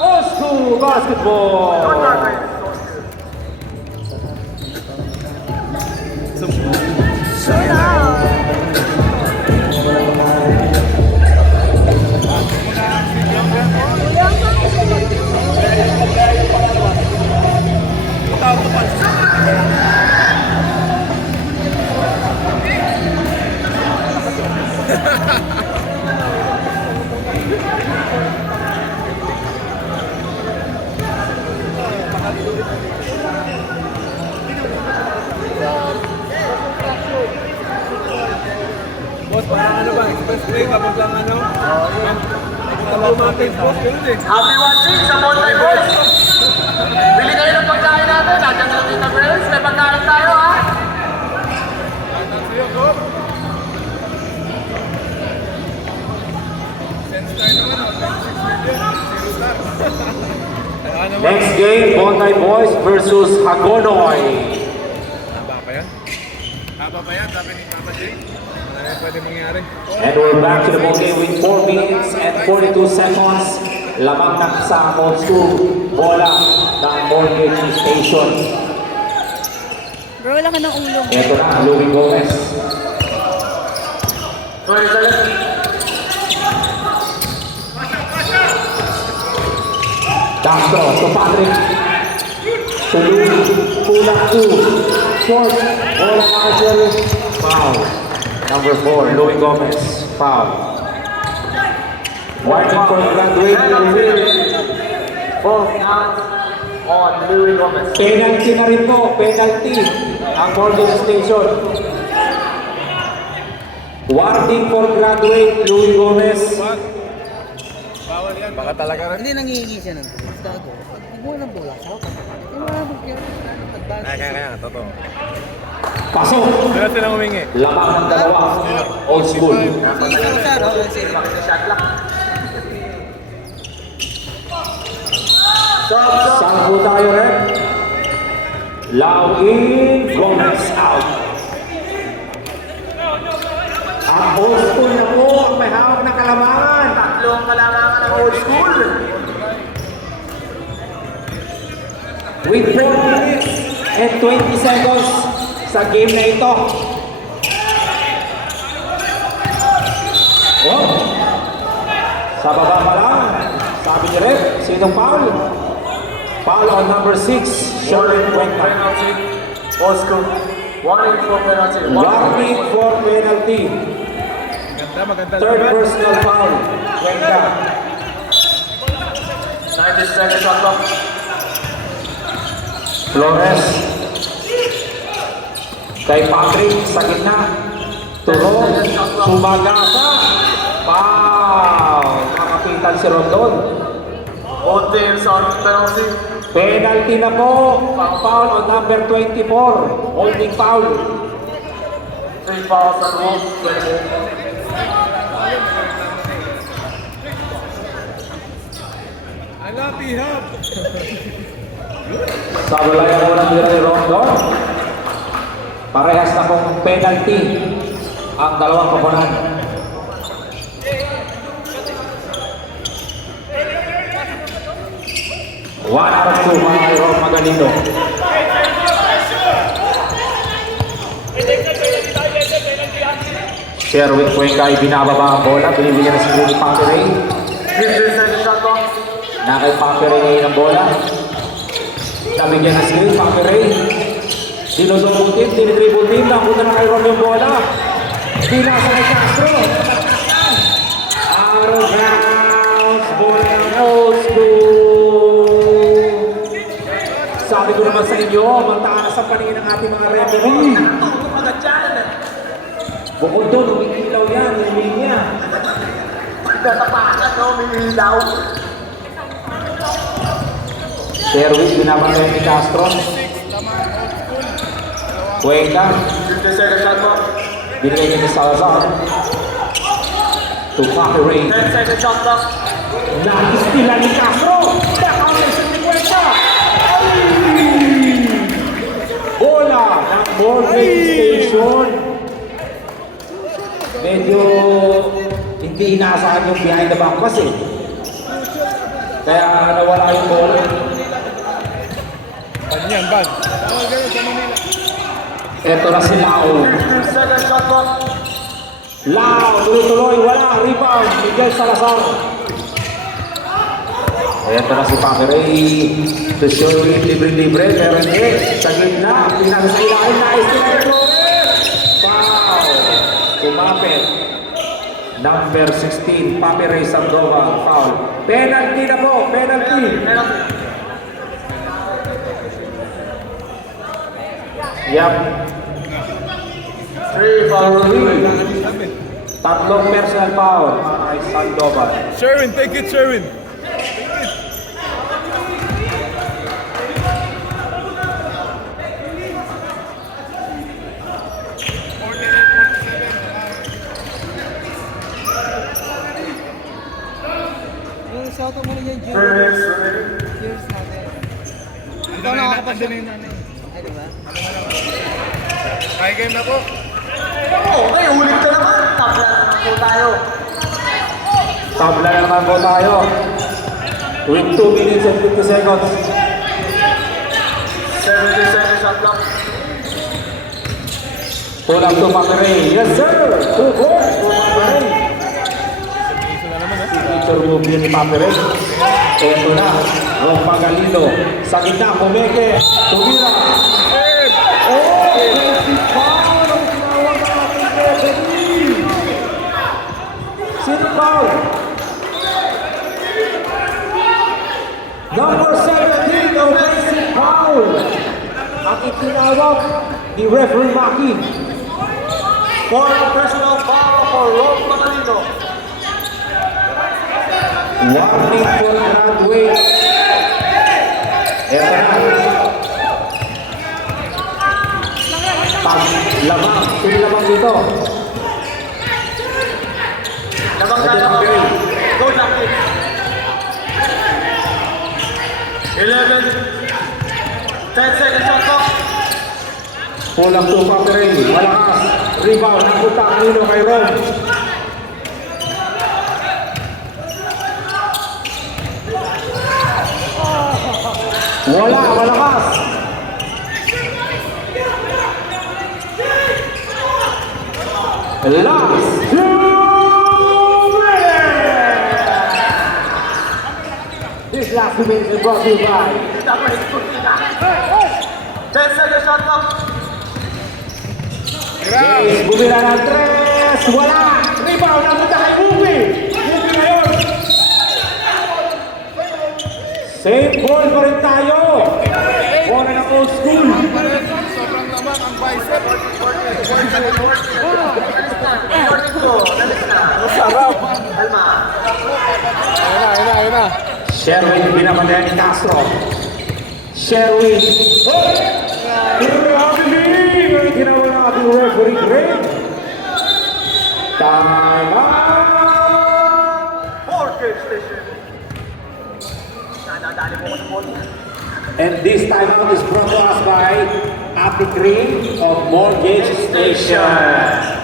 Osku Basketball! Good work, guys. Boss, parang ano ba? Expressway, kapag lang ano? Mountain post, ganun eh. Happy watching sa Monday Boys. Bili kayo ng pagkain natin. Nandiyan sa Tita Grace. May pagkain tayo, ha? Sa'yo, go! Sense tayo naman, 26 million. Zero star. Kaya naman. Next game, Bontay Boys versus Hagonoy. Haba pa yan? Haba pa yan, sabi ni Papa Jay. Marami pwede mangyari. And we're back to the ball game with 4 minutes and 42 seconds. Lamang na sa old school bola ng Mortgage Station. Bro, wala ka ng ulo. Ito na, Louie Gomez. 20 seconds. Castro to Patrick. To Louie. Kulang 2. Short. Bola na Jerry. Foul. Number 4, Louie Gomez. Foul. White for graduate. Both hands on Louie Gomez. Penalty na rin po. Penalty. Ang Mortgage Station. Warning for graduate, Louie Gomez. Bawal yan. Baka talaga rin. Hindi nangihingi siya ng gago. Huwag mo nang bola sa ako. Hindi mo nang mag-advance. Kaya, totoo. Pasok. Sila silang humingi. Lamang ng dalawa. Old school. Sige ko sa araw. Shot clock. Saan po tayo rin? Lawin Gomez out. Ang old school na po ang may hawak na kalamangan. Tatlong kalamangan ng old school. With 4 minutes and 20 seconds sa game na ito. Oh, sa baba pa lang, sabi ni Rep, sinong foul? Foul on number 6, Sherwin Cuenca. Penalty. Old school. Warning for penalty. Warning for penalty. Maganda. Third personal foul, Cuenca. 90 seconds on clock. Flores. Kay Patrick sa gitna. Turo. Sumagasa. Foul. Nakapitan si Rondon. Both teams on penalty. Penalty na po. Foul on number 24. Holding foul. 3 fouls on Wolves. 20. Ala, bihab! Sa wala yung unang biro ni Rondon. Parehas na pong penalty ang dalawang koponan. One out of two, mga kay Ron Magalindo. Sherwin Cuenca ay binababa ang bola. Binibigyan na si Rudy Paperay. 15 seconds shot clock. Na kay Paperay ngayon ang bola. Nabigyan na si Paperay. Dinodobong team, dinidribble team. Napunta na kay Ron yung bola. Pinasa kay Castro. Out of bounds. Bola ng Old School. Sabi ko naman sa inyo, mataas ang paningin ng ating mga referee. Agad dyan. Bukod doon, umiilaw yan, yung linya. Natapakan, no? Umiilaw. Sherwin, binabangay ni Castro. Cuenca, 50 seconds shot clock. binigay niya ni Salazar. To Paquirey. 10 seconds shot clock. Nakistila ni Castro. Nakawin sa 50. Bola ng Morgan Station. Medyo hindi inaasahan yung behind the back pass eh. Kaya nawala yung bola. Ban yan, ban. Tawag kayo sa Manila. Ito na si Lao. 15 seconds shot clock. Lao, tuloy-tuloy, wala. Rebound, Miguel Salazar. Ito na si Paquirey. To show libre-libre, pero hindi. Sa gitna, pinag sa ilalim na Esther Flores. Foul. Kumapit. Number 16, Paquirey Sandoval. Foul. Penalty na po, penalty. Yep. 3 foul. Tatlong personal foul kay Sandoval. Sherwin, take it, Sherwin. Yung shoutout mo na yan, Jun. 3 minutes remaining. Cheers natin. Ikaw nakakapasya na yung nanay. Ay, diba? Kaya game na po. Okay, ulit ka naman. Tabla po tayo. Tabla naman po tayo. With 2 minutes and 50 seconds. 70 seconds shot clock. Pulang to Paquirey. Yes sir! 2 goals for Paquirey. Signature move din ni Paquirey. Ito na. Ang Pagalino. Sa gitna, Pumeke. Tumira. Oh! Crazy foul! Ang tinawag ng ating referee. Sino foul? Number 17, offensive foul. Ang itinawag ni referee Maki. For a personal foul for Rob Magalino. Warning for Broadway. Ito na. Lamang. Sino lamang dito? Labang Ito na na labang. Paquirey. Go Lucky. 11. 10 seconds shot clock. Pulang to Paquirey. Malakas. Rebound. Napunta kanino kay Ron. Wala. Malakas. Last 2 minutes. This last 2 minutes is brought to you by 10 seconds shot clock. James, bumila ng 3. Wala. Rebound. Napunta kay Bubi. Bubi ngayon. Same ball pa rin tayo. Bola ng Old School. Sobrang lamang ang bicep. Sarap. Alma. Ayun na. Sherwin, binabantayan ni Castro. Sherwin. Grabe din. Ang ginawa ng ating referee Greg. Tama. Morgan Station. Nadadali mo ko sa ball. And this timeout is brought to us by Ate Green of Mortgage Station.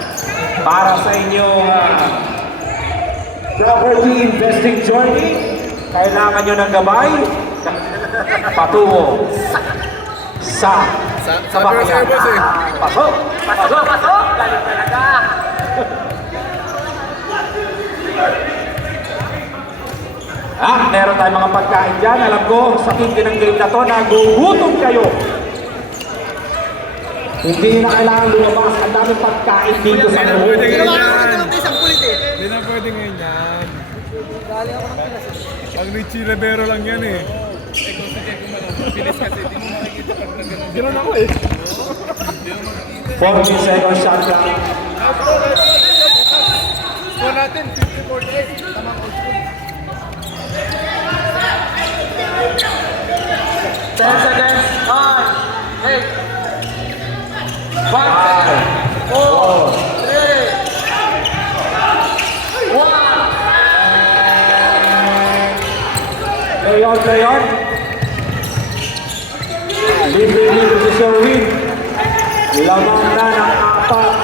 Para sa inyong property investing journey, kailangan nyo ng gabay, patungo sa Sabi ko sa'yo, boss eh. Pasok! Pasok, pasok! Galing talaga. Meron tayong mga pagkain dyan. Alam ko, sa tindi ng game na to, nagugutom kayo. Hindi na kailangan lumabas. Ang daming pagkain dito sa Hindi na loob. pwede ngayon Ginawa ko yan. ng tayo isang kulit eh. Hindi na pwede ngayon yan. Galing ako ng Pinas eh. Pag Richie Rivero lang yan eh. Ganoon ako eh. 40 seconds shot clock. Score natin, 50-48. Tama ko. 10 seconds. 9, 8, 5, 4, 3, 1. Leon, Leon. Libre si Sherwin. Lamang na ng 4.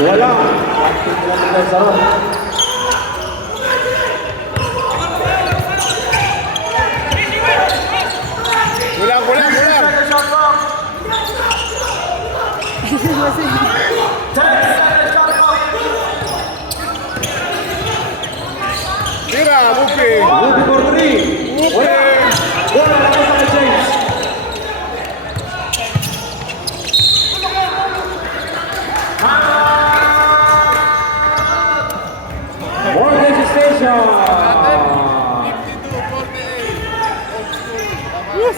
Wala. Active na nila sa ron. Kulang. 10 shot clock. 10 seconds shot clock. Tira, Bupi. Ruby for 3. Wala. Wala na sa kay James. Mortgage Station.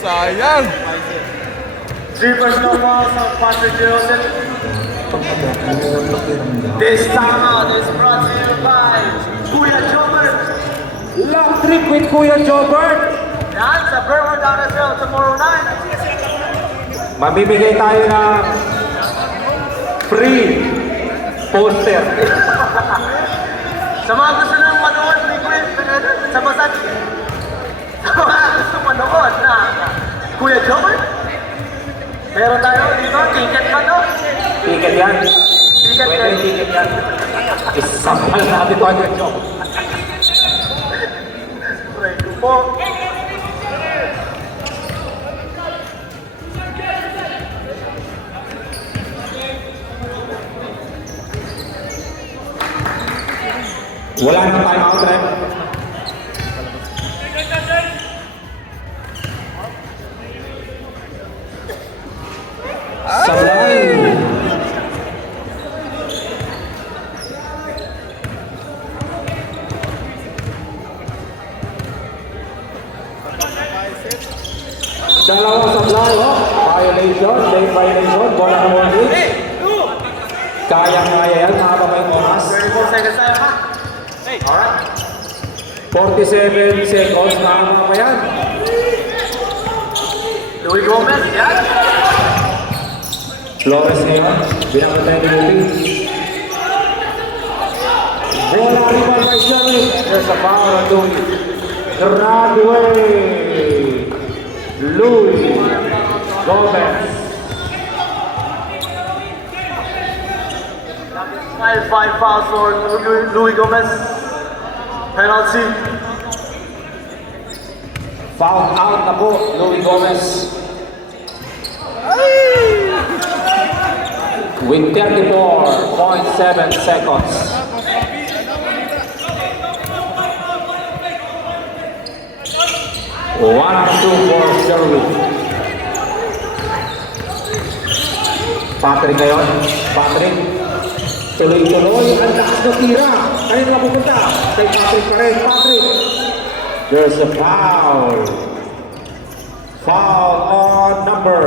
Sayang. 3 personal fouls on Patrick Joseph. This timeout is brought to you by Kuya Jobert. Long trip with Kuya Jobert. Yan, sa Brewer Downsell tomorrow night. Mamimigay tayo ng free poster. Sa mga gusto nang manood ni Kuya, sa basag, sa mga gusto manood na Kuya Jobert, meron tayo dito, ticket ba no? Ticket yan. Ticket Pwede yan. yung ticket yan. Isampal natin po ang job. Pray ko po. Wala nang time out, right? Sablay. Dalawa sablay, oh. Violation, late violation, bola number 8. Kaya-kaya yan, mahaba pa yung oras. 34 seconds tayo ha. Alright. 47 seconds, mahaba pa yan. Louis Gomez, yan. Flores ngayon, binabantay ni Lupi. Bola riba by Sherwin. There's a foul on Louis. Runway. Louis Gomez. 5 fouls for Louis Gomez. Penalty. Foul out na po, Louis Gomez. With 34.7 seconds. One and two for Sherwin. Patrick ngayon. Patrick. Tuloy-tuloy. Ang lakas na tira. Kanina na pupunta. Kay Patrick pa rin. Patrick. There's a foul. Foul on number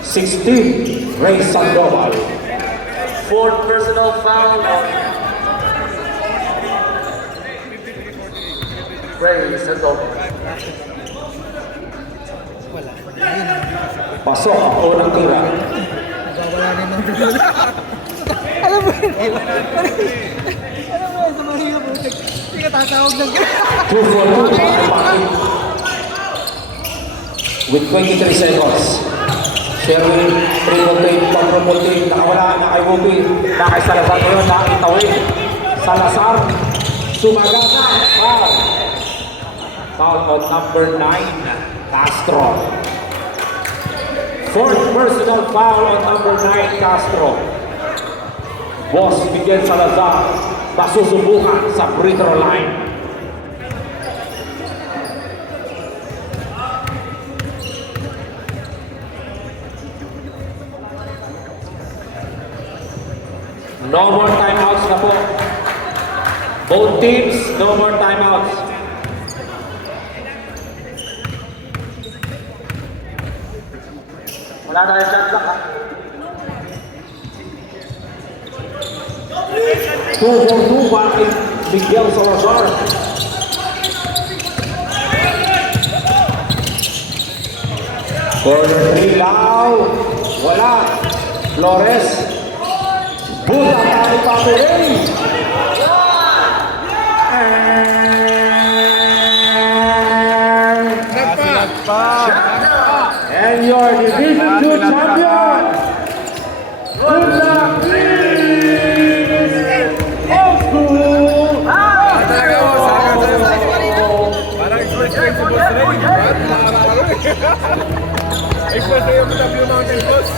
16. Ray Sandoval. Fourth personal foul. Ray Sandoval. Wala. Ayun ang Pasok ang unang tira. nagwawala rin ng dulo. Alam mo yun? Alam mo yun, sa mahirap butik. Hindi ka tatawag ng 2 for 2 para Patrick. With 23 seconds. Sherwin, triple team, quadruple team, nakawala, nakaibubi, nakay Salazar ngayon, nakitawid. Salazar, sumagana, foul. Foul on number 9, Castro. Fourth personal foul on number 9, Castro. Boss Miguel Salazar, masusubukan sa free throw line. No more timeouts na po. Both teams, no more timeouts. Wala na yung shot clock ha. 2-4-2 para kay Miguel Salazar. Corner 3 Lau. Wala. Flores. Buta tali pa po rin. And your Division 2 champion, Punta is old school. Talaga mo, saka sa'yo. Parang express train sa boss rin. Express train yung Blue Mountain boss.